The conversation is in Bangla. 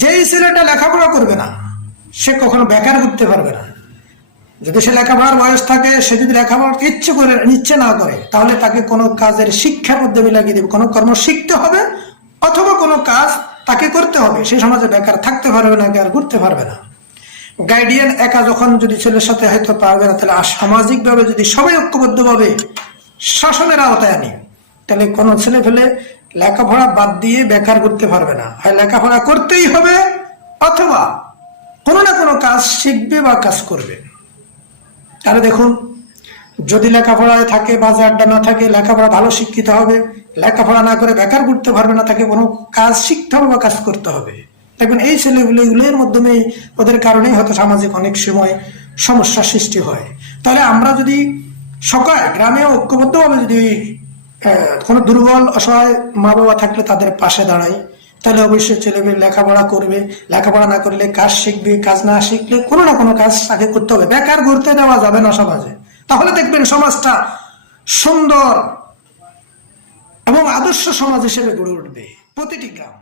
যেই ছেলেটা লেখাপড়া করবে না সে কখনো বেকার করতে পারবে না। যদি সে লেখাপড়ার বয়স থাকে, সে যদি লেখাপড়া ইচ্ছে না করে, তাহলে তাকে কোনো কাজের শিক্ষার মধ্যে লাগিয়ে দেবে, কোনো কর্ম শিখতে হবে অথবা কোনো কাজ তাকে করতে হবে। সে সমাজে বেকার থাকতে পারবে না, বেকার করতে পারবে না। গার্ডিয়ান একা যখন যদি ছেলের সাথে হয়তো পারবে না, তাহলে সামাজিক ভাবে যদি সবাই ঐক্যবদ্ধ ভাবে শাসনের আওতায় আনি, তাহলে কোনো ছেলে ফেলে লেখাপড়া বাদ দিয়ে বেকার করতে পারবে না। হয় লেখাপড়া করতেই হবে অথবা কোনো না কোনো কাজ শিখবে বা কাজ করবে। তাহলে দেখুন, যদি লেখাপড়ায় থাকে, বাজে আড্ডা না থাকে, লেখাপড়া ভালো শিক্ষিত হবে, লেখাপড়া না করে বেকার করতে পারবে না, তাকে কোনো কাজ শিখতে হবে বা কাজ করতে হবে। দেখবেন এই ছেলেগুলোর মাধ্যমে, ওদের কারণেই হয়তো সামাজিক অনেক সময় সমস্যার সৃষ্টি হয়। তাহলে আমরা যদি সকাল গ্রামে ঐক্যবদ্ধভাবে যদি কোনো দুর্বল অসহায় মা বাবা থাকলে তাদের পাশে দাঁড়াই, তাহলে অবশ্যই ছেলেমেয়ে লেখাপড়া করবে। লেখাপড়া না করলে কাজ শিখবে, কাজ না শিখলে কোনো না কোনো কাজ তাকে করতে হবে। বেকার ঘুরতে দেওয়া যাবে না সমাজে। তাহলে দেখবেন সমাজটা সুন্দর এবং আদর্শ সমাজ হিসেবে গড়ে উঠবে প্রতিটি গ্রাম।